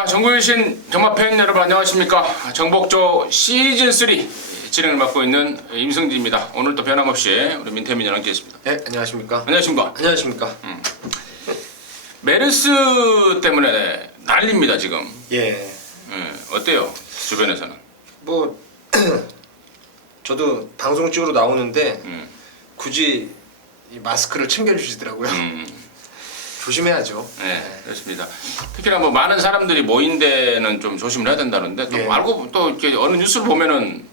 자, 전국에 계신 정마팬 여러분 안녕하십니까. 정복조 시즌3 진행을 맡고 있는 임승진입니다. 오늘도 변함없이 우리 민태민이랑 함께 있습니다. 네, 안녕하십니까. 안녕하십니까. 안녕하십니까. 메르스 때문에 난립니다 지금. 예. 어때요 주변에서는? 뭐 저도 방송 찍으러 나오는데 굳이 이 마스크를 챙겨주시더라고요. 조심해야죠. 네, 그렇습니다. 특히나 뭐 많은 사람들이 모인 데는 좀 조심을 해야 된다는데 또 예. 알고 또 이렇게 어느 뉴스를 보면은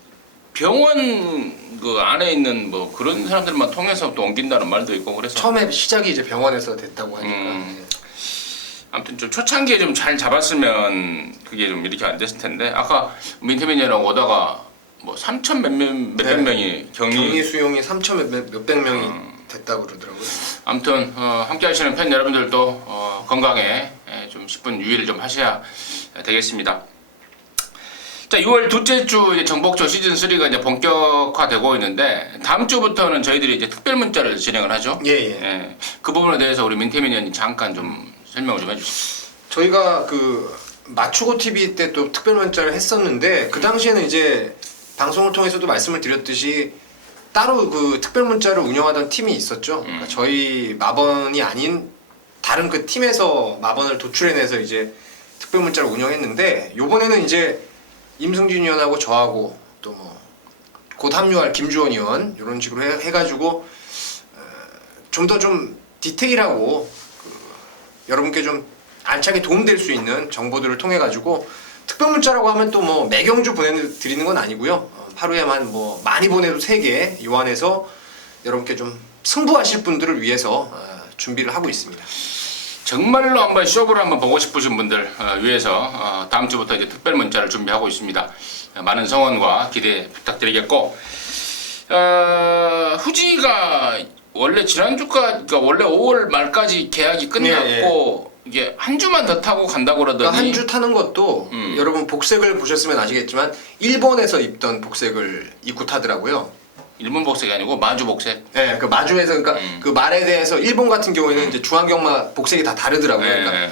병원 그 안에 있는 뭐 그런 사람들만 통해서 또 옮긴다는 말도 있고 그래서 처음에 시작이 이제 병원에서 됐다고 하니까. 아무튼 좀 초창기에 좀 잘 잡았으면 그게 좀 이렇게 안 됐을 텐데 아까 민태민이랑 오다가 뭐 3천 몇백 명이 격리 수용이 3천 몇백 명이 됐다고 그러더라고요. 아무튼 함께 하시는 팬 여러분들도 건강에 좀 10분 유의를 좀 하셔야 되겠습니다. 자, 6월 둘째 주 이제 정복조 시즌 3가 이제 본격화되고 있는데 다음 주부터는 저희들이 이제 특별 문자를 진행을 하죠. 예. 그 부분에 대해서 우리 민태민 의원님 잠깐 좀 설명을 좀 해주십시오. 저희가 그 맞추고 TV 때 또 특별 문자를 했었는데 그 당시에는 이제 방송을 통해서도 말씀을 드렸듯이 따로 그 특별 문자를 운영하던 팀이 있었죠. 그러니까 저희 마번이 아닌 다른 그 팀에서 마번을 도출해내서 이제 특별 문자를 운영했는데 요번에는 이제 임승진 의원하고 저하고 또 뭐 곧 합류할 김주원 의원 이런 식으로 해가지고 좀 더 좀 디테일하고 여러분께 좀 알차게 도움될 수 있는 정보들을 통해 가지고 특별 문자라고 하면 또 뭐 매경주 보내드리는 건 아니고요. 하루에만 뭐 많이 보내도 3개 요한해서 여러분께 좀 승부하실 분들을 위해서 준비를 하고 있습니다. 정말로 한번 쇼부를 한번 보고 싶으신 분들 위해서 다음 주부터 이제 특별 문자를 준비하고 있습니다. 많은 성원과 기대 부탁드리겠고 후지가 원래 지난주까지 그러니까 원래 5월 말까지 계약이 끝났고 이게 한 주만 더 타고 간다고 그러더니 그러니까 한 주 타는 것도 여러분 복색을 보셨으면 아시겠지만 일본에서 입던 복색을 입고 타더라고요. 일본 복색이 아니고 마주 복색. 네, 그 마주에서 그러니까 그 말에 대해서 일본 같은 경우에는 이제 주황경마 복색이 다 다르더라고요. 그러니까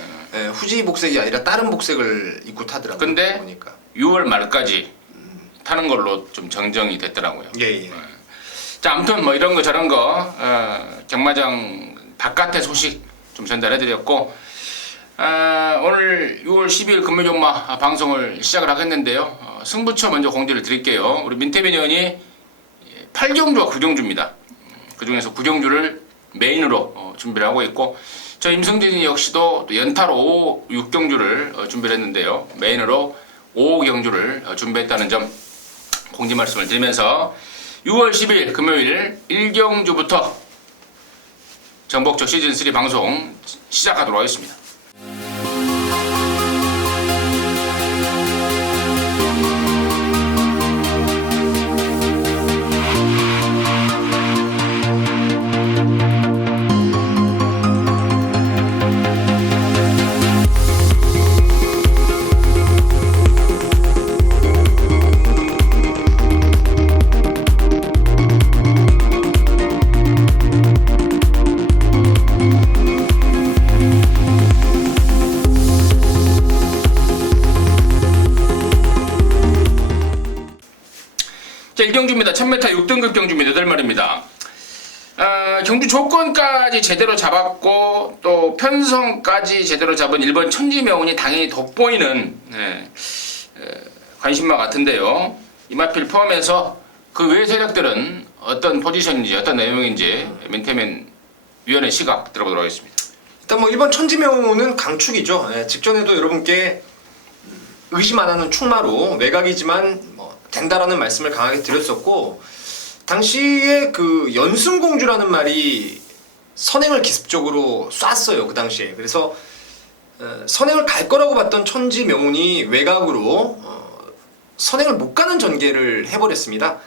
후지 복색이 아니라 다른 복색을 입고 타더라고요. 근데 보니까 6월 말까지 타는 걸로 좀 정정이 됐더라고요. 예. 자, 아무튼 뭐 이런 거 저런 거 경마장 바깥의 소식 좀 전달해드렸고 오늘 6월 10일 금요경마 방송을 시작을 하겠는데요. 승부처 먼저 공지를 드릴게요. 우리 민태민 의원이 8경주와 9경주입니다. 그 중에서 9경주를 메인으로 준비를 하고 있고 저 임승진 역시도 또 연타로 6경주를 준비를 했는데요. 메인으로 5경주를 준비했다는 점 공지 말씀을 드리면서 6월 10일 금요일 1경주부터 정복조 시즌3 방송 시작하도록 하겠습니다. 자, 1경주입니다. 1000m 6등급 경주입니다. 8마리입니다. 경주 조건까지 제대로 잡았고 또 편성까지 제대로 잡은 1번 천지명운이 당연히 돋보이는 관심마 같은데요. 이마필 포함해서 그 외 세력들은 어떤 포지션인지 어떤 내용인지 민태민 위원의 시각 들어보도록 하겠습니다. 일단 뭐 1번 천지명운은 강축이죠. 직전에도 여러분께 의심 안 하는 충마로 외곽이지만 뭐 된다라는 말씀을 강하게 드렸었고 당시에 그 연승공주라는 말이 선행을 기습적으로 쐈어요. 그 당시에. 그래서 선행을 갈 거라고 봤던 천지명운이 외곽으로 선행을 못 가는 전개를 해버렸습니다.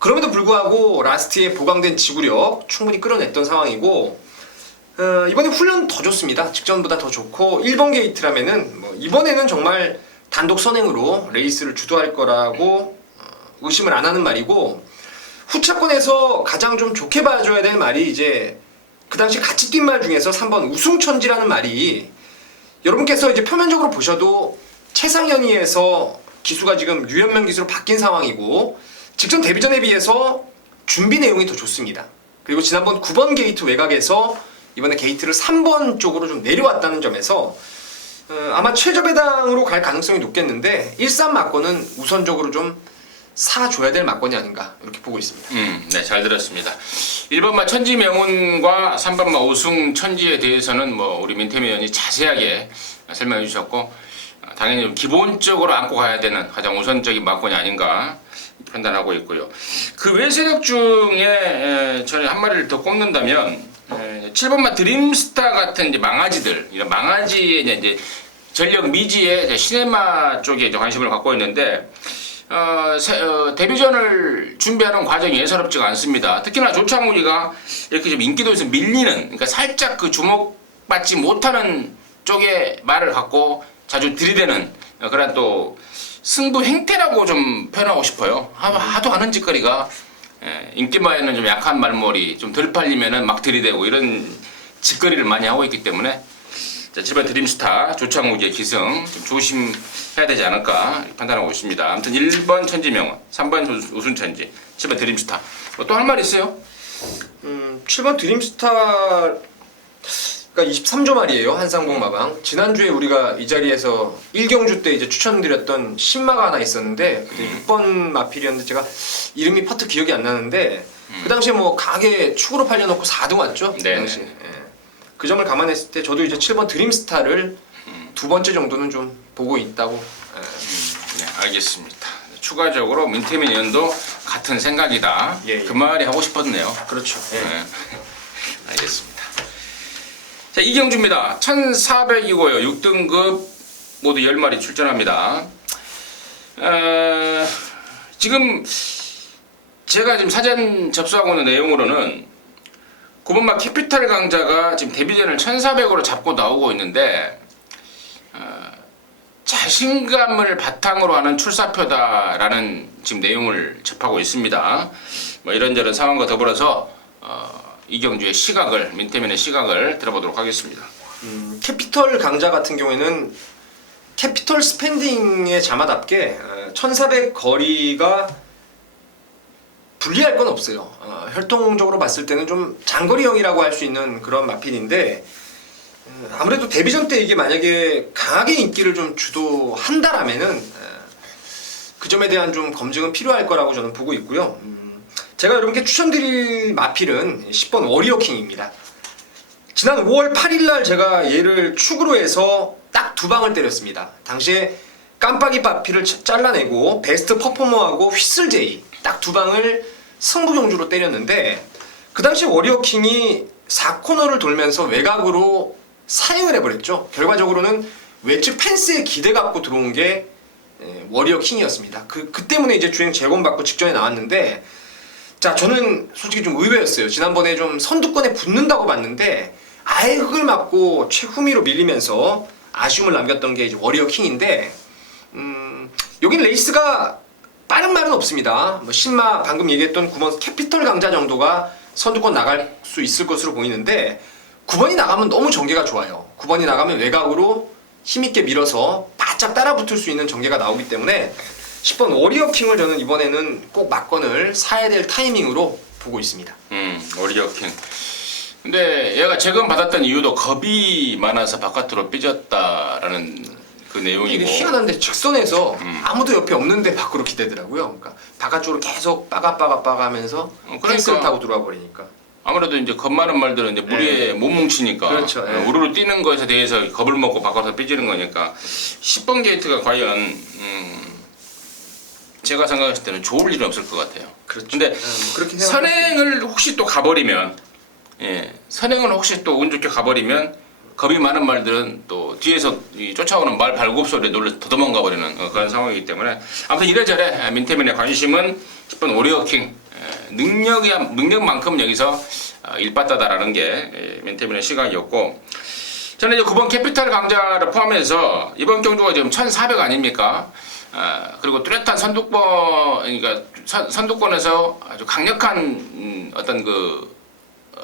그럼에도 불구하고 라스트에 보강된 지구력 충분히 끌어냈던 상황이고 이번에 훈련 더 좋습니다. 직전보다 더 좋고 1번 게이트라면은 뭐 이번에는 정말 단독 선행으로 레이스를 주도할 거라고 의심을 안 하는 말이고 후차권에서 가장 좀 좋게 봐줘야 될 말이 이제 그 당시 같이 뛴 말 중에서 3번 우승천지라는 말이 여러분께서 이제 표면적으로 보셔도 최상현이에서 기수가 지금 유현명 기수로 바뀐 상황이고 직전 데뷔전에 비해서 준비 내용이 더 좋습니다. 그리고 지난번 9번 게이트 외곽에서 이번에 게이트를 3번 쪽으로 좀 내려왔다는 점에서 아마 최저 배당으로 갈 가능성이 높겠는데 1-3 막권은 우선적으로 좀 사줘야 될 막권이 아닌가 이렇게 보고 있습니다. 네, 잘 들었습니다. 1번마 천지명운과 3번마 오승천지에 대해서는 뭐 우리 민태민 의원이 자세하게 설명해 주셨고 당연히 좀 기본적으로 안고 가야 되는 가장 우선적인 막권이 아닌가 판단하고 있고요. 그 외 세력 중에 저는 한 마리를 더 꼽는다면 7번마 드림스타 같은 이제 망아지들, 이런 망아지의 이제 전력 미지의 이제 시네마 쪽에 이제 관심을 갖고 있는데 데뷔전을 준비하는 과정이 예사롭지가 않습니다. 특히나 조창우이가 이렇게 좀 인기도에서 밀리는, 그러니까 살짝 그 주목받지 못하는 쪽의 말을 갖고 자주 들이대는 그런 또 승부 행태라고 좀 표현하고 싶어요. 하도 하는 짓거리가 인기마에는 좀 약한 말머리, 좀 덜 팔리면은 막 들이대고 이런 짓거리를 많이 하고 있기 때문에 7번 드림스타 조창욱의 기승 좀 조심해야 되지 않을까 판단하고 있습니다. 아무튼 1번 천지명원, 3번 우순천지, 7번 드림스타. 뭐 또 할 말 있어요? 7번 드림스타가 23조 말이에요. 한상봉 마방. 지난주에 우리가 이 자리에서 1경주 때 이제 추천드렸던 신마가 하나 있었는데 그때 6번 마필이었는데 제가 이름이 파트 기억이 안 나는데 그 당시에 뭐 강하게 축으로 팔려놓고 4등 왔죠. 그 당시. 그 점을 감안했을 때 저도 이제 7번 드림스타를 두 번째 정도는 좀 보고 있다고. 네, 알겠습니다. 추가적으로 민태민 의원도 같은 생각이다. 예. 그 말이 하고 싶었네요. 그렇죠. 네. 알겠습니다. 자, 이경주입니다. 1400이고요. 6등급 모두 10마리 출전합니다. 지금 제가 지금 사전 접수하고 있는 내용으로는 9번마 캐피탈 강자가 지금 데뷔전을 1400으로 잡고 나오고 있는데 자신감을 바탕으로 하는 출사표다라는 지금 내용을 접하고 있습니다. 뭐 이런저런 상황과 더불어서 이경주의 시각을, 민태민의 시각을 들어보도록 하겠습니다. 캐피털 강자 같은 경우에는 캐피털 스pen딩의 자마답게 1400 거리가 불리할 건 없어요. 혈통적으로 봤을 때는 좀 장거리형이라고 할 수 있는 그런 마필인데 아무래도 데뷔전 때 이게 만약에 강하게 인기를 좀 주도한다라면은 그 점에 대한 좀 검증은 필요할 거라고 저는 보고 있고요. 제가 여러분께 추천드릴 마필은 10번 워리어킹입니다. 지난 5월 8일날 제가 얘를 축으로 해서 딱 두 방을 때렸습니다. 당시에 깜빡이 마필을 잘라내고 베스트 퍼포머하고 휘슬제이 딱 두 방을 승부경주로 때렸는데 그 당시 워리어킹이 4코너를 돌면서 외곽으로 사행을 해버렸죠. 결과적으로는 외측 펜스에 기대 갖고 들어온 게 워리어킹이었습니다. 그 때문에 이제 주행 재검받고 직전에 나왔는데 자, 저는 솔직히 좀 의외였어요. 지난번에 좀 선두권에 붙는다고 봤는데 아예 흙을 맞고 최후미로 밀리면서 아쉬움을 남겼던 게 이제 워리어킹인데 여긴 레이스가 빠른 말은 없습니다. 뭐 신마 방금 얘기했던 9번 캐피털 강자 정도가 선두권 나갈 수 있을 것으로 보이는데 9번이 나가면 너무 전개가 좋아요. 9번이 나가면 외곽으로 힘있게 밀어서 바짝 따라붙을 수 있는 전개가 나오기 때문에 10번 워리어킹을 저는 이번에는 꼭 막건을 사야 될 타이밍으로 보고 있습니다. 워리어킹. 근데 얘가 재검 받았던 이유도 겁이 많아서 바깥으로 삐졌다라는 그 내용이고. 이게 희한한데 직선에서 아무도 옆에 없는데 밖으로 기대더라고요. 그러니까 바깥쪽으로 계속 빠가빠가빠가면서 펜스를 타고 들어와 버리니까. 아무래도 이제 겁 많은 말들은 이제 무리에 못 뭉치니까 그렇죠. 우르르 뛰는 것에 대해서 겁을 먹고 바깥으로 삐지는 거니까 10번 게이트가 과연 제가 생각했을 때는 좋을 일은 없을 것 같아요. 그렇죠. 근데 그렇게 선행을 혹시 또 가버리면 선행을 혹시 또 운 좋게 가버리면 겁이 많은 말들은 또 뒤에서 쫓아오는 말 발굽소리에 놀라 더 도망가 버리는 그런 상황이기 때문에 아무튼 이래저래 민태민의 관심은 10번 워리어킹 능력만큼 여기서 일빠따다라는 게 민태민의 시각이었고 저는 이제 9번 캐피탈 강자를 포함해서 이번 경주가 지금 1400 아닙니까? 그리고 뚜렷한 선두권, 그러니까 선두권에서 아주 강력한 어떤 그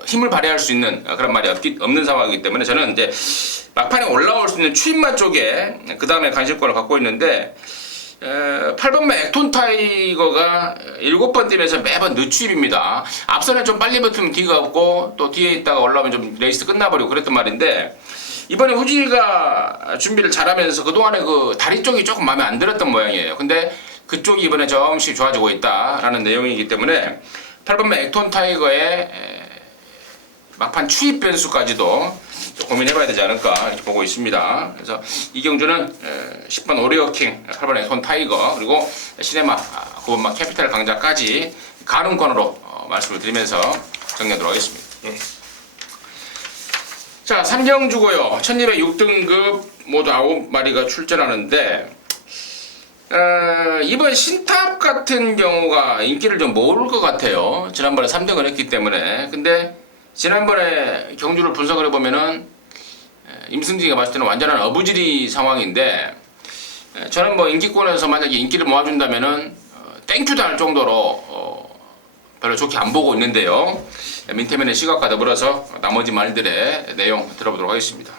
힘을 발휘할 수 있는 그런 말이 없는 상황이기 때문에 저는 이제 막판에 올라올 수 있는 추임마 쪽에 그 다음에 관심권을 갖고 있는데 8번마 액톤 타이거가 7번 뛰면서 매번 늦추입입니다. 앞선에 좀 빨리 붙으면 뒤가 없고 또 뒤에 있다가 올라오면 좀 레이스 끝나버리고 그랬단 말인데 이번에 후지가 준비를 잘하면서 그동안에 그 다리 쪽이 조금 마음에 안 들었던 모양이에요. 근데 그쪽이 이번에 조금씩 좋아지고 있다라는 내용이기 때문에 8번마 액톤 타이거의 막판 추입 변수까지도 고민해봐야 되지 않을까 이렇게 보고 있습니다. 그래서 이경주는 10번 오리어킹, 8번 액톤 타이거 그리고 시네마 9번마 캐피탈 강자까지 가능권으로 말씀을 드리면서 정리하도록 하겠습니다. 예. 자, 3경주고요. 1206등급 모두 9마리가 출전하는데 이번 신탑 같은 경우가 인기를 좀 모을 것 같아요. 지난번에 3등을 했기 때문에. 근데 지난번에 경주를 분석을 해보면은 임승진이가 봤을 때는 완전한 어부지리 상황인데 저는 뭐 인기권에서 만약에 인기를 모아준다면은 땡큐도 할 정도로 별로 좋게 안 보고 있는데요. 민태면의 시각과 더불어서 나머지 말들의 내용 들어보도록 하겠습니다.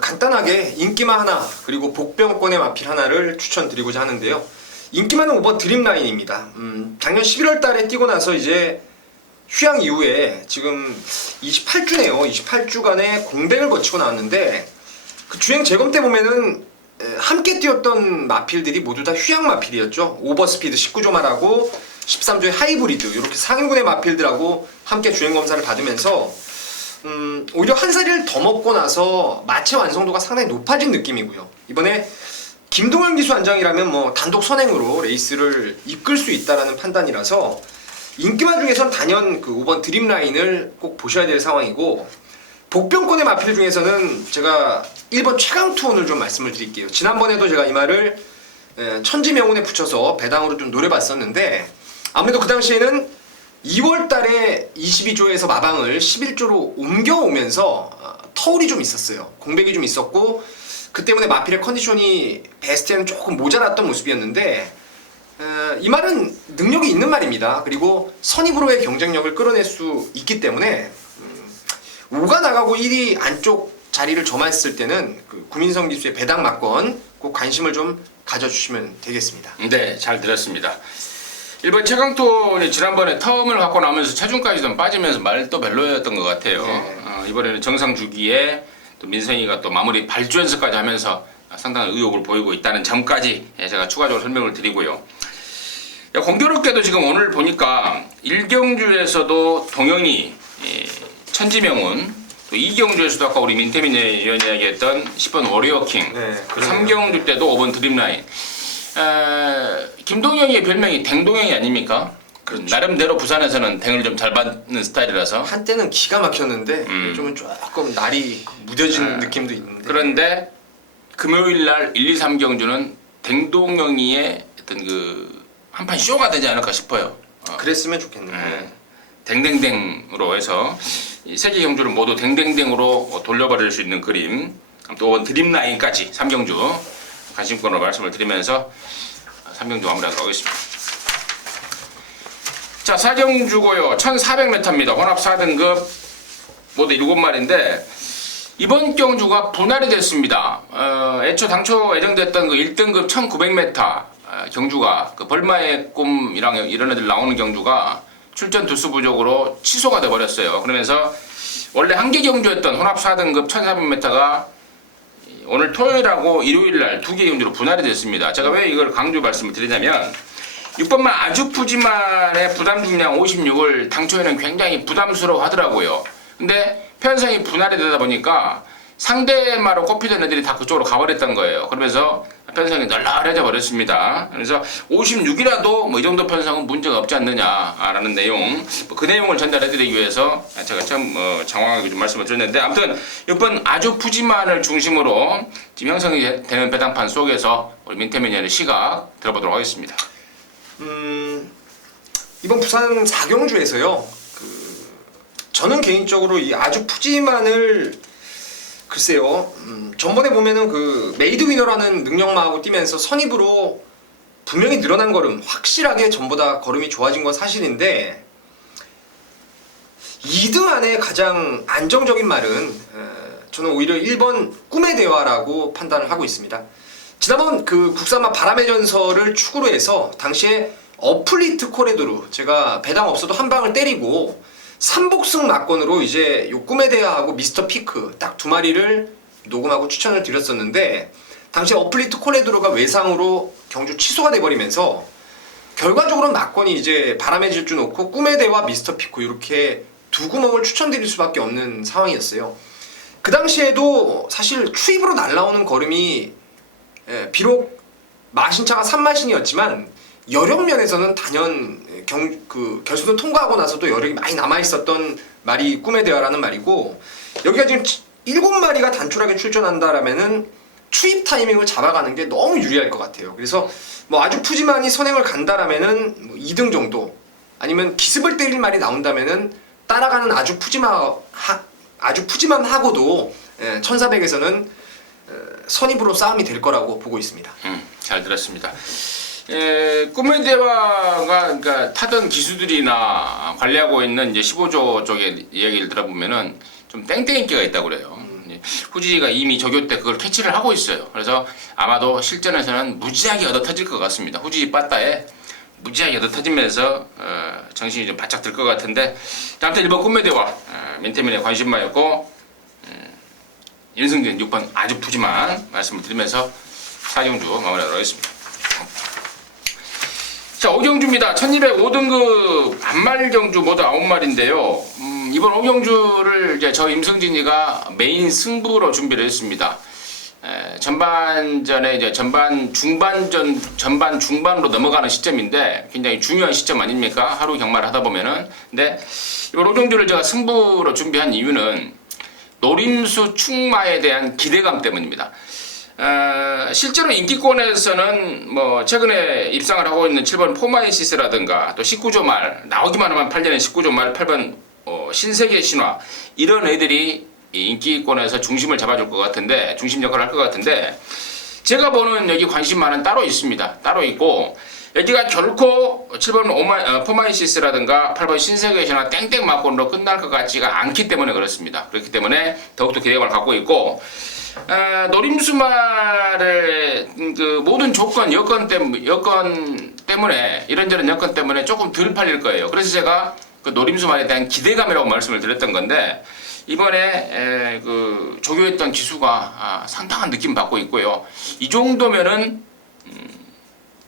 간단하게 인기마 하나 그리고 복병권의 마필 하나를 추천드리고자 하는데요. 인기마는 5번 드림라인입니다. 작년 11월 달에 뛰고 나서 이제 휴양 이후에 지금 28주네요. 28주간의 공백을 거치고 나왔는데 그 주행 재검 때 보면은 함께 뛰었던 마필들이 모두 다 휴양 마필이었죠. 오버스피드 19조만하고 13조의 하이브리드 이렇게 상위군의 마필들하고 함께 주행 검사를 받으면서 오히려 한 살을 더 먹고 나서 마체 완성도가 상당히 높아진 느낌이고요. 이번에 김동현 기수안장이라면 뭐 단독 선행으로 레이스를 이끌 수 있다라는 판단이라서 인기마 중에선 단연 그 5번 드림라인을 꼭 보셔야 될 상황이고 복병권의 마필 중에서는 제가 1번 최강투혼을 좀 말씀을 드릴게요. 지난번에도 제가 이 말을 천지명운에 붙여서 배당으로 좀 노려봤었는데 아무래도 그 당시에는 2월 달에 22조에서 마방을 11조로 옮겨오면서 터울이 좀 있었어요. 공백이 좀 있었고 그 때문에 마필의 컨디션이 베스트에는 조금 모자랐던 모습이었는데 이 말은 능력이 있는 말입니다. 그리고 선입으로의 경쟁력을 끌어낼 수 있기 때문에 5가 나가고 1위 안쪽 자리를 점했을 때는 그 구민성 기수의 배당 막건 꼭 관심을 좀 가져주시면 되겠습니다. 네, 잘 들었습니다. 1번 최강톤이 지난번에 텀을 갖고 나면서 체중까지 좀 빠지면서 말도 별로였던 것 같아요. 네. 이번에는 정상 주기에 또 민성이가 또 마무리 발주연습까지 하면서 상당한 의욕을 보이고 있다는 점까지 제가 추가적으로 설명을 드리고요. 공교롭게도 지금 오늘 보니까 1경주에서도 동영이 천지명운 또 2경주에서도 아까 우리 민태민 의원이 이야기했던 10번 워리어킹 네, 3경주 때도 5번 드림라인 김동영의 별명이 댕동영이 아닙니까? 그렇죠. 나름대로 부산에서는 댕을 좀 잘 받는 스타일이라서 한때는 기가 막혔는데 요즘은 조금 날이 무뎌진 느낌도 있는데 그런데 금요일날 1, 2, 3경주는 댕동영이의 어떤 그 한판 쇼가 되지 않을까 싶어요. 그랬으면 좋겠네요. 댕댕댕으로 해서 이 세계 경주를 모두 댕댕댕으로 돌려버릴 수 있는 그림 또 드림라인까지 3경주 관심권으로 말씀을 드리면서 3경주 마무리하도록 하겠습니다. 자, 4경주고요. 1400m입니다. 혼합 4등급 모두 7마리인데 이번 경주가 분할이 됐습니다. 당초 예정됐던 그 1등급 1900m 경주가 그 벌마의 꿈이랑 이런 애들 나오는 경주가 출전 두수 부족으로 취소가 돼 버렸어요. 그러면서 원래 한 개 경주였던 혼합 4등급 1400m가 오늘 토요일하고 일요일날 두 개 경주로 분할이 됐습니다. 제가 왜 이걸 강조 말씀을 드리냐면 6번만 아주 푸짐한의 부담 중량 56을 당초에는 굉장히 부담스러워 하더라고요. 근데 편성이 분할이 되다 보니까 상대마로 꼽히던 애들이 다 그쪽으로 가버렸던 거예요. 그러면서 편성이 널널해져 버렸습니다. 그래서 56이라도 뭐 이 정도 편성은 문제가 없지 않느냐라는 내용, 그 내용을 전달해드리기 위해서 제가 참 장황하게 좀 말씀을 드렸는데 아무튼 6번 아주 푸짐한을 중심으로 지금 형성이 되는 배당판 속에서 우리 민태민의 시각 들어보도록 하겠습니다. 이번 부산 4경주에서요. 저는 개인적으로 이 아주 푸짐한을 글쎄요. 전번에 보면은 그 메이드 위너라는 능력마하고 뛰면서 선입으로 분명히 늘어난 걸음, 확실하게 전보다 걸음이 좋아진 건 사실인데 2등 안에 가장 안정적인 말은 저는 오히려 1번 꿈의 대화라고 판단을 하고 있습니다. 지난번 그 국산마 바람의 전설을 축으로 해서 당시에 어플리트 코레도르 제가 배당 없어도 한 방을 때리고 3복승 막건으로 이제 요 꿈의 대화하고 미스터 피크 딱 두 마리를 녹음하고 추천을 드렸었는데 당시 어플리트 코레도르가 외상으로 경주 취소가 돼버리면서 결과적으로 막건이 이제 바람의 질주 놓고 꿈의 대화 미스터 피크 이렇게 두 구멍을 추천드릴 수밖에 없는 상황이었어요. 그 당시에도 사실 추입으로 날라오는 걸음이 비록 마신차가 3마신이었지만 여력 면에서는 단연 결승을 통과하고 나서도 여력이 많이 남아있었던 말이 꿈의 대화라는 말이고 여기가 지금 7마리가 단촐하게 출전한다라면은 추입 타이밍을 잡아가는 게 너무 유리할 것 같아요. 그래서 뭐 아주 푸짐하니 선행을 간다라면은 뭐 2등 정도 아니면 기습을 때릴 말이 나온다면은 따라가는 아주 푸짐한 하고도 1400에서는 선입으로 싸움이 될 거라고 보고 있습니다. 잘 들었습니다. 꿈의 대화가 그러니까 타던 기수들이나 관리하고 있는 이제 15조 쪽의 이야기를 들어보면은 좀 땡땡 인기가 있다고 그래요. 후지가 이미 조교 때 그걸 캐치를 하고 있어요. 그래서 아마도 실전에서는 무지하게 얻어 터질 것 같습니다. 후지 빠따에 무지하게 얻어 터지면서 정신이 좀 바짝 들 것 같은데 아무튼 1번 꿈의 대화 민태민의 관심마였고 윤승진 6번 아주 푸짐한 말씀을 드리면서 4경주 마무리하도록 하겠습니다. 자, 5경주입니다. 1205등급 반말경주 모두 9마리인데요. 이번 5경주를 이제 저 임승진이가 메인 승부로 준비를 했습니다. 전반전에 이제 전반 중반으로 넘어가는 시점인데 굉장히 중요한 시점 아닙니까? 하루 경마를 하다 보면은. 근데 이번 5경주를 제가 승부로 준비한 이유는 노림수 충마에 대한 기대감 때문입니다. 실제로 인기권에서는 뭐 최근에 입상을 하고 있는 7번 포마이시스라든가 또 19조 말 나오기만 하면 8년에 19조 말 8번 신세계 신화 이런 애들이 인기권에서 중심을 잡아줄 것 같은데 중심 역할을 할 것 같은데 제가 보는 여기 관심만은 따로 있습니다. 따로 있고 여기가 결코 7번 포마이시스라든가 8번 신세계 신화 땡땡 막권으로 끝날 것 같지가 않기 때문에 그렇습니다. 그렇기 때문에 더욱더 기대감을 갖고 있고 노림수말의 그 모든 여건 때문에 이런저런 여건 때문에 조금 덜 팔릴 거예요. 그래서 제가 그 노림수말에 대한 기대감이라고 말씀을 드렸던 건데 이번에 그 조교했던 기수가 상당한 느낌 받고 있고요. 이 정도면은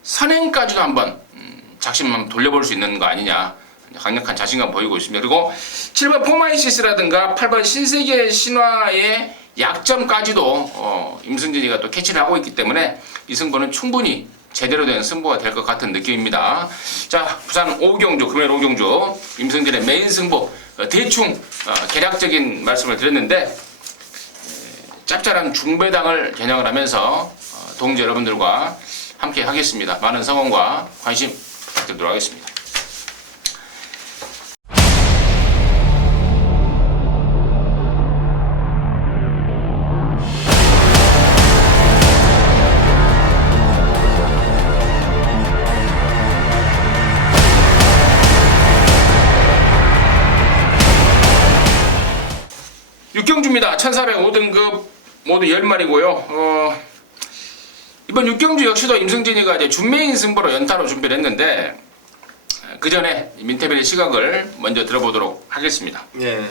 선행까지도 한번 작심 한번 돌려볼 수 있는 거 아니냐 강력한 자신감 보이고 있습니다. 그리고 7번 포마이시스라든가 8번 신세계 신화의 약점까지도 임승진이가 또 캐치를 하고 있기 때문에 이 승부는 충분히 제대로 된 승부가 될 것 같은 느낌입니다. 자, 부산 5경주, 금요일 5경주 임승진의 메인 승부 대충 개략적인 말씀을 드렸는데 짭짤한 중배당을 겨냥을 하면서 동지 여러분들과 함께 하겠습니다. 많은 성원과 관심 부탁드리도록 하겠습니다. 육경주입니다. 1405등급 모두 10마리고요. 이번 육경주 역시도 임승진이가 이제 준메인 승부로 연타로 준비를 했는데 그 전에 민태빈의 시각을 먼저 들어보도록 하겠습니다. 예.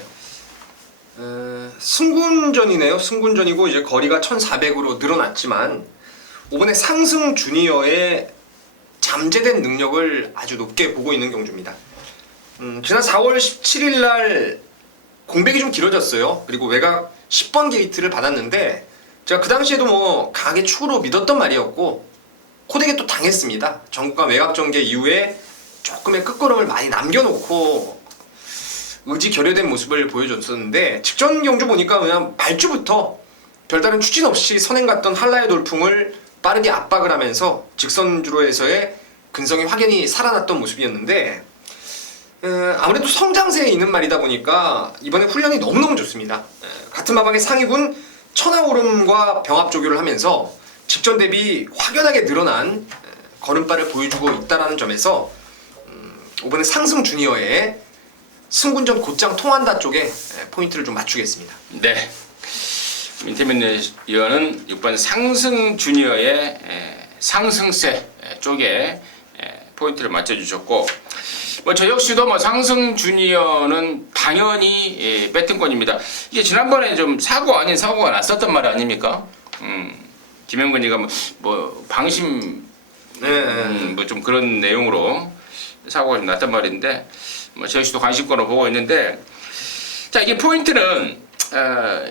승군전이네요. 승군전이고 이제 거리가 1400으로 늘어났지만 이번에 상승 주니어의 잠재된 능력을 아주 높게 보고 있는 경주입니다. 지난 4월 17일 날 공백이 좀 길어졌어요. 그리고 외곽 10번 게이트를 받았는데 제가 그 당시에도 뭐 강하게 축으로 믿었던 말이었고 코덱에 또 당했습니다. 전국간 외곽 전개 이후에 조금의 끝걸음을 많이 남겨놓고 의지 결여된 모습을 보여줬었는데 직전 경주 보니까 그냥 말주부터 별다른 추진 없이 선행 갔던 한라의 돌풍을 빠르게 압박을 하면서 직선주로에서의 근성이 확연히 살아났던 모습이었는데 아무래도 성장세에 있는 말이다 보니까 이번에 훈련이 너무너무 좋습니다. 같은 마방의 상위군 천하오름과 병합조교를 하면서 직전 대비 확연하게 늘어난 걸음발을 보여주고 있다는 점에서 이번에 상승 주니어의 승군전 곧장 통한다 쪽에 포인트를 좀 맞추겠습니다. 네. 민태민 의원은 6번 상승 주니어의 상승세 쪽에 포인트를 맞춰주셨고, 뭐 저 역시도 뭐 상승 주니어는 당연히 배팅권입니다. 이게 지난번에 좀 사고 아닌 사고가 났었던 말 아닙니까? 김영근이가 뭐 방심 뭐 좀 그런 내용으로 사고가 좀 났단 말인데, 뭐 저 역시도 관심권으로 보고 있는데, 자, 이게 포인트는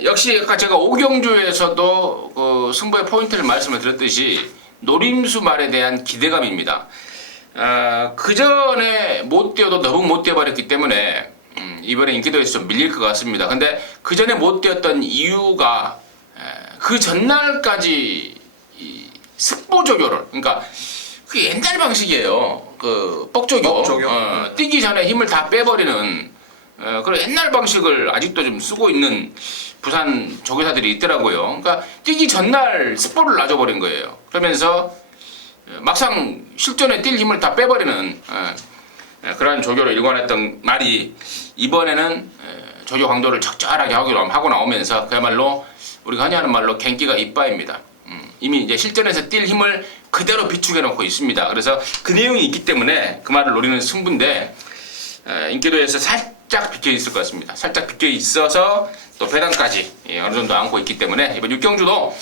역시 아까 제가 오경주에서도 그 승부의 포인트를 말씀을 드렸듯이 노림수 말에 대한 기대감입니다. 그 전에 못 뛰어도 너무 못 뛰어버렸기 때문에 이번에 인기도에서 좀 밀릴 것 같습니다. 근데 그 전에 못 뛰었던 이유가 그 전날까지 이 습보 조교를, 그러니까 그 옛날 방식이에요. 그 뻑조교, 뛰기 전에 힘을 다 빼버리는 그런 옛날 방식을 아직도 좀 쓰고 있는 부산 조교사들이 있더라고요. 그러니까 뛰기 전날 습보를 놔줘버린 거예요. 그러면서 막상 실전에 뛸 힘을 다 빼버리는 그러한 조교를 일관했던 말이 이번에는 조교 강도를 적절하게 하고 나오면서 그야말로 우리가 흔히 하는 말로 갱기가 이빠입니다. 이미 이제 실전에서 뛸 힘을 그대로 비축해 놓고 있습니다. 그래서 그 내용이 있기 때문에 그 말을 노리는 승부인데, 인기도에서 살짝 비껴 있을 것 같습니다. 살짝 비껴 있어서 또 배당까지 어느 정도 안고 있기 때문에 이번 6경주도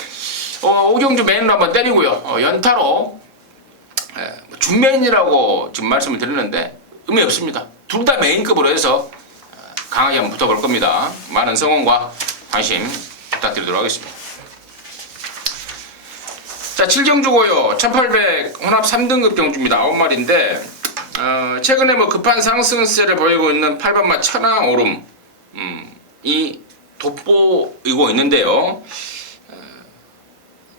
오경주 메인으로 한번 때리고요. 연타로 중메인이라고 지금 말씀을 드리는데 의미 없습니다. 둘 다 메인급으로 해서 강하게 한번 붙어볼 겁니다. 많은 성원과 관심 부탁드리도록 하겠습니다. 자, 7경주고요. 1800 혼합 3등급 경주입니다. 9마리인데 최근에 뭐 급한 상승세를 보이고 있는 8번마 천하오름이 돋보이고 있는데요.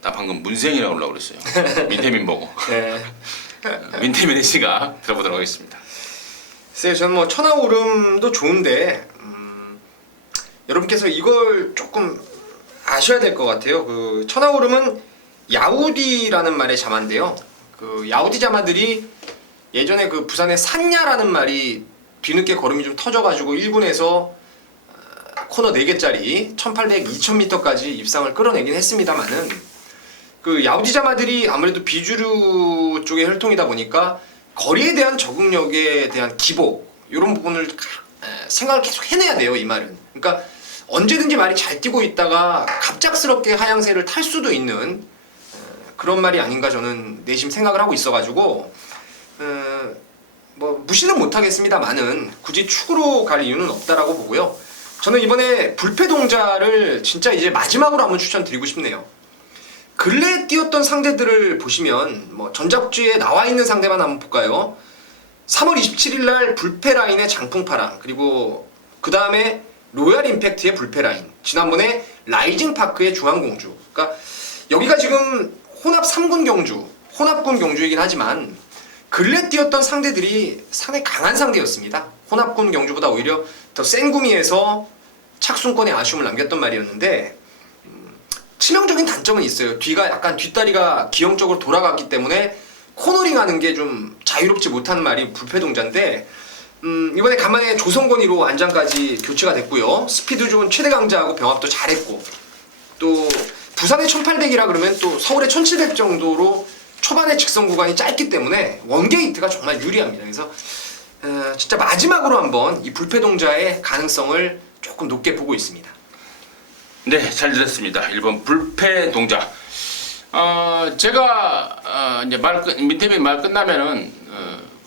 나 방금 문생이라고 하려고 그랬어요. 민태민 보고. 민태민 씨가 들어보도록 하겠습니다. 글쎄요, 저는 뭐 천하오름도 좋은데 여러분께서 이걸 조금 아셔야 될 것 같아요. 그 천하오름은 야우디라는 말의 자마인데요. 그 야우디 자마들이 예전에 그 부산의 산야라는 말이 뒤늦게 걸음이 좀 터져가지고 1군에서 코너 4개짜리 1800, 2000m까지 입상을 끌어내긴 했습니다만은, 그 야우디 자마들이 아무래도 비주류 쪽의 혈통이다 보니까 거리에 대한 적응력에 대한 기복, 이런 부분을 생각을 계속 해내야 돼요, 이 말은. 그러니까 언제든지 말이 잘 뛰고 있다가 갑작스럽게 하향세를 탈 수도 있는 그런 말이 아닌가 저는 내심 생각을 하고 있어가지고 뭐 무시는 못하겠습니다만은 굳이 축으로 갈 이유는 없다라고 보고요. 저는 이번에 불패 동자를 진짜 이제 마지막으로 한번 추천드리고 싶네요. 근래에 뛰었던 상대들을 보시면 뭐 전작주에 나와 있는 상대만 한번 볼까요? 3월 27일 날 불패 라인의 장풍파랑, 그리고 그 다음에 로얄 임팩트의 불패 라인, 지난번에 라이징 파크의 중앙공주. 그러니까 여기가 지금 혼합 3군 경주, 혼합군 경주이긴 하지만 근래 뛰었던 상대들이 상당히 강한 상대였습니다. 혼합군 경주보다 오히려 더 센 구미에서 착순권의 아쉬움을 남겼던 말이었는데, 치명적인 단점은 있어요. 뒤가 약간 뒷다리가 기형적으로 돌아갔기 때문에 코너링하는 게 좀 자유롭지 못한 말이 불패동자인데, 이번에 간만에 조성권이로 안장까지 교체가 됐고요. 스피드 좋은 최대 강자하고 병합도 잘했고, 또 부산의 1800이라 그러면 또 서울의 1700 정도로 초반의 직선 구간이 짧기 때문에 원게이트가 정말 유리합니다. 그래서 진짜 마지막으로 한번 이 불패동자의 가능성을 조금 높게 보고 있습니다. 네, 잘 들었습니다. 1번 불패동자. 제가 이제 민태민 말 끝나면은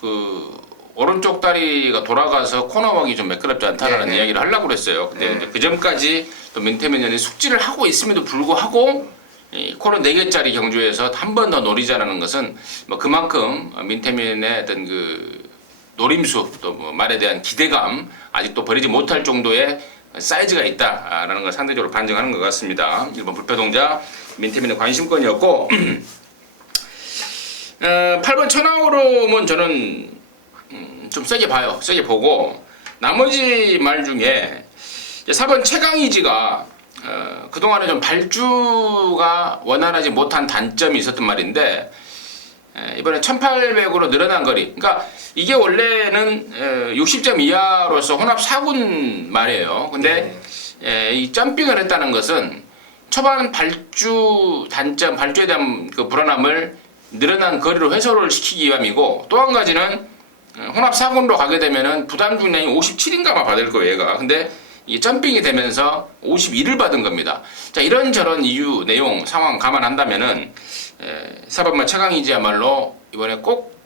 그 오른쪽 다리가 돌아가서 코너막이 좀 매끄럽지 않다라는 이야기를 하려고 그랬어요. 근데 이제 그 전까지 또 민태민 의원이 숙지를 하고 있음에도 불구하고 이 코너 4개짜리 경주에서 한 번 더 노리자라는 것은 뭐 그만큼 민태민의 어떤 그 노림수, 또 뭐 말에 대한 기대감 아직도 버리지 못할 정도의 사이즈가 있다라는 걸 상대적으로 반증하는 것 같습니다. 1번 불패동자 민태민의 관심권이었고 8번 천하오름은 저는 좀 세게 봐요. 세게 보고, 나머지 말 중에 4번 최강이지가 그동안에 좀 발주가 원활하지 못한 단점이 있었던 말인데, 이번에 1800으로 늘어난 거리, 그러니까 이게 원래는 60점 이하로서 혼합 4군 말이에요. 근데 이 점핑을 했다는 것은 초반 발주 단점, 발주에 대한 그 불안함을 늘어난 거리로 해소를 시키기 위함이고, 또 한 가지는 혼합 4군으로 가게 되면은 부담 중량이 57인가만 받을 거예요, 얘가. 근데 이게 점핑이 되면서 51을 받은 겁니다. 자, 이런저런 이유, 내용, 상황 감안한다면은 사법마 최강이지야말로 이번에 꼭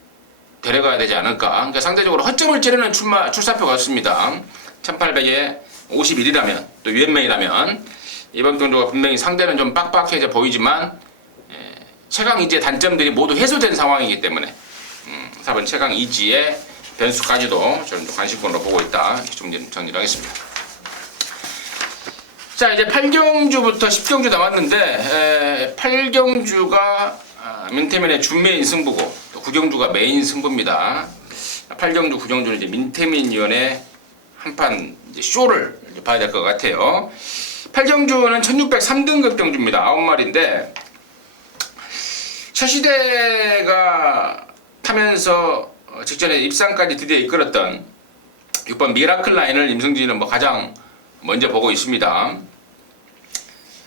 데려가야 되지 않을까. 그러니까 상대적으로 허점을 찌르는 출사표 같습니다. 1800에 51이라면, 또 유엔메이라면 이번 경주가 분명히 상대는 좀 빡빡해져 보이지만 최강이지의 단점들이 모두 해소된 상황이기 때문에 4번 최강이지의 변수까지도 저는 좀 관심권으로 보고 있다. 이렇게 좀 정리를 하겠습니다. 자, 이제 8경주부터 10경주 남았는데 8경주가 민태민의 준메인 승부고, 또 9경주가 메인 승부입니다. 8경주, 9경주는 이제 민태민 위원의 한판 쇼를 이제 봐야 될 것 같아요. 8경주는 1603등급 경주입니다. 9마리인데 차시대가 타면서 직전에 입상까지 드디어 이끌었던 6번 미라클 라인을 임승진은 뭐 가장 먼저 보고 있습니다.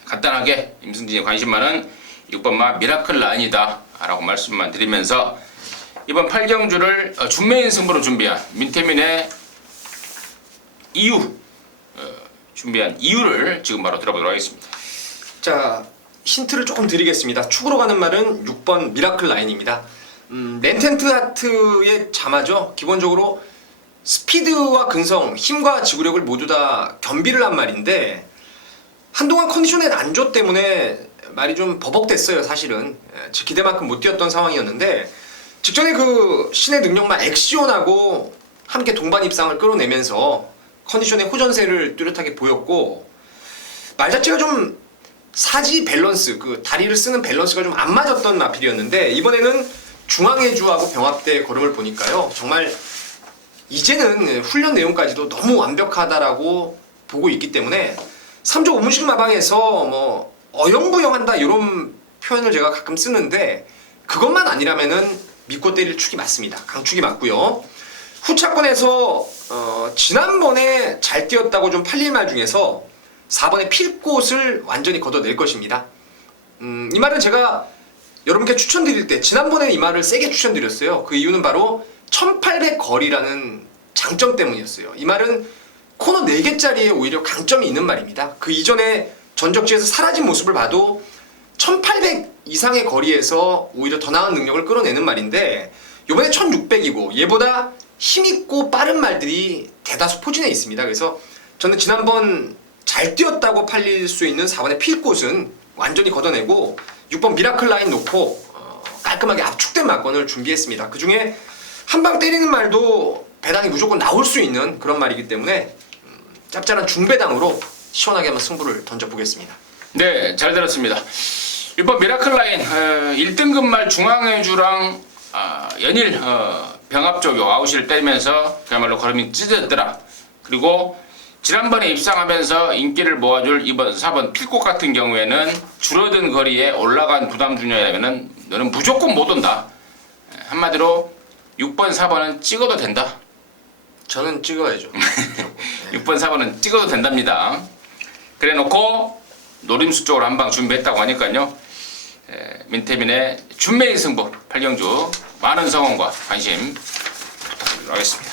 간단하게 임승진이 관심 많은 6번 미라클 라인이다 라고 말씀만 드리면서 이번 8경주를 준메인 승부로 준비한 민태민의 준비한 이유를 지금 바로 들어보도록 하겠습니다. 자, 힌트를 조금 드리겠습니다. 축으로 가는 말은 6번 미라클 라인입니다. 렌텐트 하트의 자마죠. 기본적으로 스피드와 근성, 힘과 지구력을 모두 다 겸비를 한 말인데 한동안 컨디션의 난조 때문에 말이 좀 버벅댔어요. 사실은 제 기대만큼 못 뛰었던 상황이었는데 직전에 그 신의 능력만 엑시온하고 함께 동반 입상을 끌어내면서 컨디션의 호전세를 뚜렷하게 보였고, 말 자체가 좀 사지 밸런스, 그 다리를 쓰는 밸런스가 좀 안 맞았던 마필이었는데 이번에는 중앙해주하고 병합대 걸음을 보니까요, 정말 이제는 훈련 내용까지도 너무 완벽하다라고 보고 있기 때문에 3조 5문식 마방에서 뭐 어영부영한다 이런 표현을 제가 가끔 쓰는데 그것만 아니라면은 믿고 때릴 축이 맞습니다. 강축이 맞고요. 후차권에서 지난번에 잘 뛰었다고 좀 팔릴 말 중에서 4번의 필꽃을 완전히 걷어낼 것입니다. 이 말은 제가 여러분께 추천드릴 때 지난번에 이 말을 세게 추천드렸어요. 그 이유는 바로 1800 거리라는 장점 때문이었어요. 이 말은 코너 4개짜리에 오히려 강점이 있는 말입니다. 그 이전에 전적지에서 사라진 모습을 봐도 1800 이상의 거리에서 오히려 더 나은 능력을 끌어내는 말인데 이번에 1600이고 얘보다 힘있고 빠른 말들이 대다수 포진해 있습니다. 그래서 저는 지난번 잘 뛰었다고 팔릴 수 있는 4번의 필꽃은 완전히 걷어내고 6번 미라클 라인 놓고 깔끔하게 압축된 막건을 준비했습니다. 그 중에 한 방 때리는 말도 배당이 무조건 나올 수 있는 그런 말이기 때문에 짭짤한 중배당으로 시원하게 한번 승부를 던져보겠습니다. 네, 잘 들었습니다. 6번 미라클 라인 1등급 말 중앙해주랑 연일 병합적 아웃을 때리면서 그야말로 걸음이 찢어졌더라. 그리고 지난번에 입상하면서 인기를 모아줄 이번 4번 필꽃 같은 경우에는 줄어든 거리에 올라간 부담 중량이라면은 너는 무조건 못 온다. 한마디로 6번 4번은 찍어도 된다. 저는 찍어야죠. 6번 4번은 찍어도 된답니다. 그래 놓고 노림수 쪽으로 한 방 준비했다고 하니까요. 민태민의 준메인 승부 8경주 많은 성원과 관심 부탁드리도록 하겠습니다.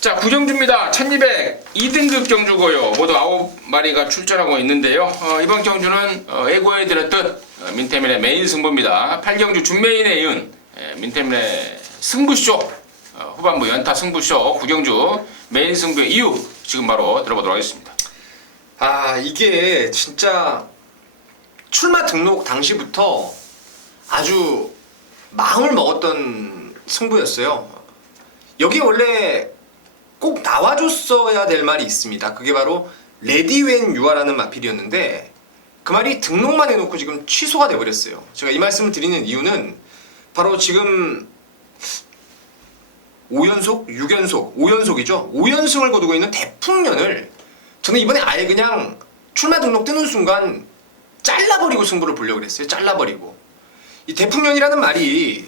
자, 9경주입니다. 1200 2등급 경주고요. 모두 9마리가 출전하고 있는데요. 이번 경주는 예고해 드렸듯 민태민의 메인 승부입니다. 8경주 준메인의 이은 민태민의 승부쇼, 후반부 연타 승부쇼 9경주 메인 승부의 이유 지금 바로 들어보도록 하겠습니다. 이게 진짜 출마 등록 당시부터 아주 마음을 먹었던 승부였어요. 여기 원래 꼭 나와줬어야 될 말이 있습니다. 그게 바로 레디 웬 유아라는 마필이었는데 그 말이 등록만 해놓고 지금 취소가 돼버렸어요. 제가 이 말씀을 드리는 이유는 바로 지금 5연속? 6연속? 5연속이죠. 5연승을 거두고 있는 대풍년을 저는 이번에 아예 그냥 출마 등록 뜨는 순간 잘라버리고 승부를 보려고 그랬어요. 잘라버리고. 이 대풍년이라는 말이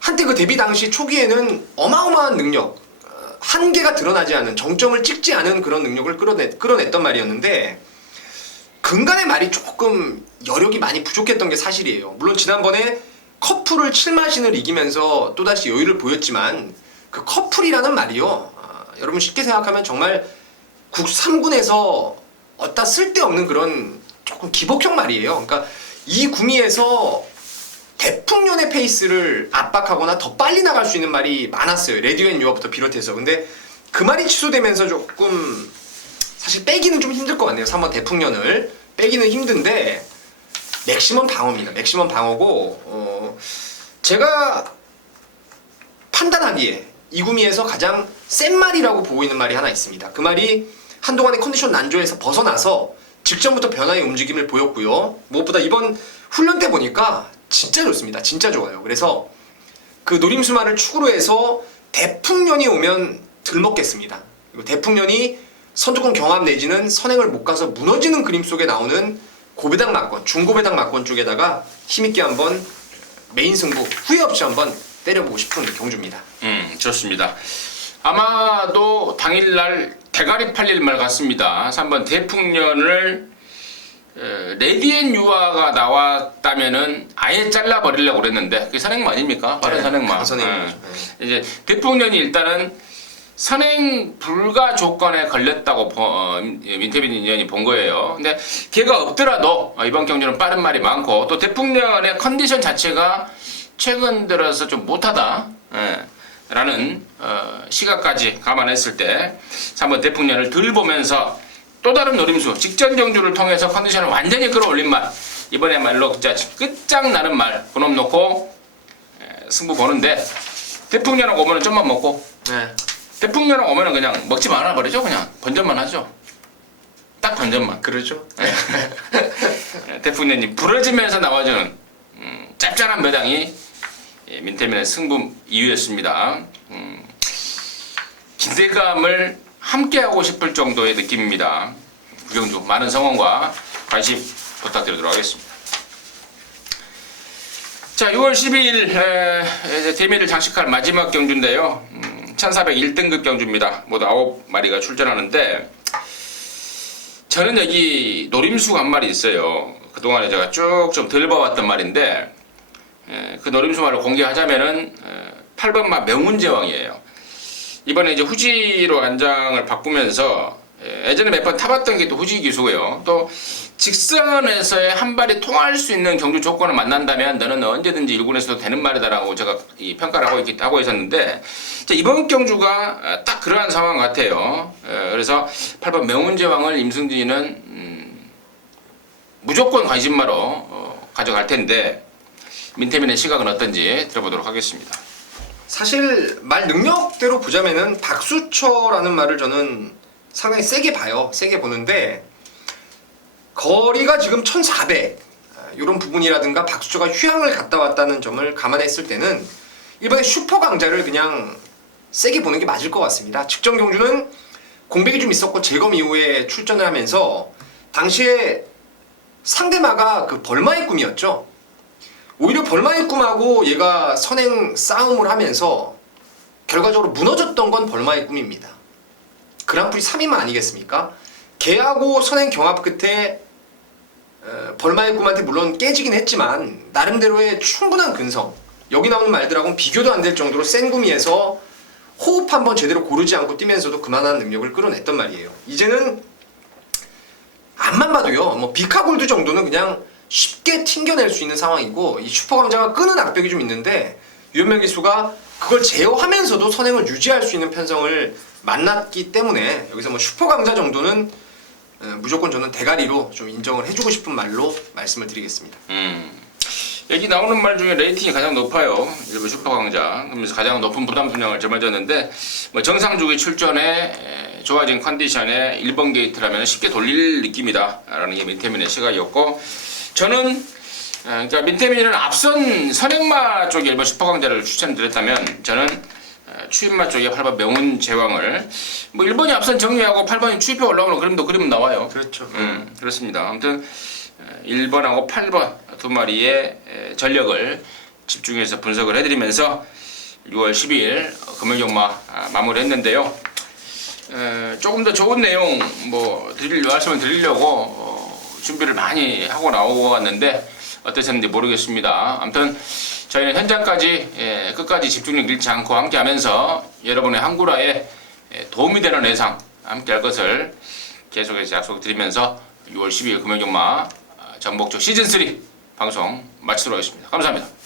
한때 그 데뷔 당시 초기에는 어마어마한 능력, 한계가 드러나지 않은, 정점을 찍지 않은 그런 능력을 끌어냈던 말이었는데 근간의 말이 조금 여력이 많이 부족했던 게 사실이에요. 물론 지난번에 커플을 7마신을 이기면서 또다시 여유를 보였지만 그 커플이라는 말이요. 여러분 쉽게 생각하면 정말 국 3군에서 어디다 쓸데없는 그런 조금 기복형 말이에요. 그러니까 이 구미에서 대풍년의 페이스를 압박하거나 더 빨리 나갈 수 있는 말이 많았어요. 레디앤 유어부터 비롯해서. 근데 그 말이 취소되면서 조금 사실 빼기는 좀 힘들 것 같네요. 3번 대풍년을 빼기는 힘든데 맥시멈 방어입니다. 맥시멈 방어고 제가 판단하기에 이 구미에서 가장 센 말이라고 보고 있는 말이 하나 있습니다. 그 말이 한동안의 컨디션 난조에서 벗어나서 직전부터 변화의 움직임을 보였고요. 무엇보다 이번 훈련 때 보니까 진짜 좋습니다. 진짜 좋아요. 그래서 그 노림수말을 축으로 해서 대풍년이 오면 들먹겠습니다. 그리고 대풍년이 선두권 경합 내지는 선행을 못 가서 무너지는 그림 속에 나오는 고배당 막권, 중고배당 막권 쪽에다가 힘있게 한번 메인 승부 후회 없이 한번 때려보고 싶은 경주입니다. 좋습니다. 아마도 당일날 대가리 팔릴 말 같습니다. 3번 대풍년을 레디앤 유아가 나왔다면은 아예 잘라버리려고 그랬는데 그게 선행마 아닙니까? 빠른 선행마. 이제 대풍년이 일단은 선행 불가 조건에 걸렸다고 민태빈 의원이 본 거예요. 근데 걔가 없더라도 이번 경주는 빠른 말이 많고 또 대풍년의 컨디션 자체가 최근 들어서 좀 못하다 라는 시각까지 감안했을 때 3번 대풍년을 덜 보면서 또 다른 노림수 직전 경주를 통해서 컨디션을 완전히 끌어올린 말 이번에말로 진짜 끝장나는 말 그놈 놓고 승부 보는데 대풍년하고 오면은 좀만 먹고 대풍년하고 오면은 그냥 먹지 말아 버리죠. 그냥 번전만 하죠. 딱 번전만. 그러죠. 대풍년이 부러지면서 나와주는 짭짤한 매장이 민태민의 승부 이유였습니다. 기대감을 함께하고 싶을 정도의 느낌입니다. 구경주 많은 성원과 관심 부탁드리도록 하겠습니다. 자, 6월 12일 대미를 장식할 마지막 경주인데요. 1401등급 경주입니다. 모두 9마리가 출전하는데 저는 여기 노림수가 한 마리 있어요. 그동안에 제가 쭉 좀 덜 봐왔던 말인데 그 노림수 말을 공개하자면은 8번마 명운제왕이에요. 이번에 이제 후지로 안장을 바꾸면서 예전에 몇 번 타봤던 게 또 후지 기수고요. 또 직선에서의 한 발이 통할 수 있는 경주 조건을 만난다면 너는 언제든지 1군에서도 되는 말이다라고 제가 이 평가를 하고 있었는데 이번 경주가 딱 그러한 상황 같아요. 그래서 8번 명운제왕을 임승진이는 무조건 관심마로 가져갈 텐데 민태민의 시각은 어떤지 들어보도록 하겠습니다. 사실 말 능력대로 보자면은 박수처라는 말을 저는 상당히 세게 봐요. 세게 보는데 거리가 지금 1400 이런 부분이라든가 박수처가 휴양을 갔다 왔다는 점을 감안했을 때는 이번에 슈퍼 강자를 그냥 세게 보는 게 맞을 것 같습니다. 직전 경주는 공백이 좀 있었고 재검 이후에 출전을 하면서 당시에 상대마가 그 벌마의 꿈이었죠. 오히려 벌마의 꿈하고 얘가 선행 싸움을 하면서 결과적으로 무너졌던 건 벌마의 꿈입니다. 그랑프리 3위만 아니겠습니까? 걔하고 선행 경합 끝에 벌마의 꿈한테 물론 깨지긴 했지만 나름대로의 충분한 근성, 여기 나오는 말들하고는 비교도 안 될 정도로 센 구미에서 호흡 한번 제대로 고르지 않고 뛰면서도 그만한 능력을 끌어냈단 말이에요. 이제는 앞만 봐도요, 뭐 비카골드 정도는 그냥 쉽게 튕겨낼 수 있는 상황이고 이 슈퍼 강자가 끄는 악벽이 좀 있는데 유현명 기수가 그걸 제어하면서도 선행을 유지할 수 있는 편성을 만났기 때문에 여기서 뭐 슈퍼 강자 정도는 무조건 저는 대가리로 좀 인정을 해주고 싶은 말로 말씀을 드리겠습니다. 여기 나오는 말 중에 레이팅이 가장 높아요. 일본 슈퍼 강자. 그러면서 가장 높은 부담 분량을 점해줬는데 뭐 정상 주기 출전에 좋아진 컨디션에 1번 게이트라면 쉽게 돌릴 느낌이다 라는 게 민태민의 시각이었고 저는 그러니까 민태민이는 앞선 선행마 쪽에 일본 슈퍼 강자를 추천드렸다면 저는 추임마 쪽에 8번 명운 제왕을 뭐 1번이 앞선 정리하고 8번이 추입해 올라오는 그림도 그리면 나와요. 그렇죠. 그렇습니다. 아무튼 1번하고 8번 두 마리의 전력을 집중해서 분석을 해드리면서 6월 12일 금요일경마 마무리했는데요. 조금 더 좋은 내용 뭐 말씀을 드리려고 준비를 많이 하고 나왔는데 어땠었는지 모르겠습니다. 아무튼 저희는 현장까지 끝까지 집중력 잃지 않고 함께하면서 여러분의 한구라에 도움이 되는 예상 함께할 것을 계속해서 약속드리면서 6월 12일 금요일경마 전복조 시즌3 방송 마치도록 하겠습니다. 감사합니다.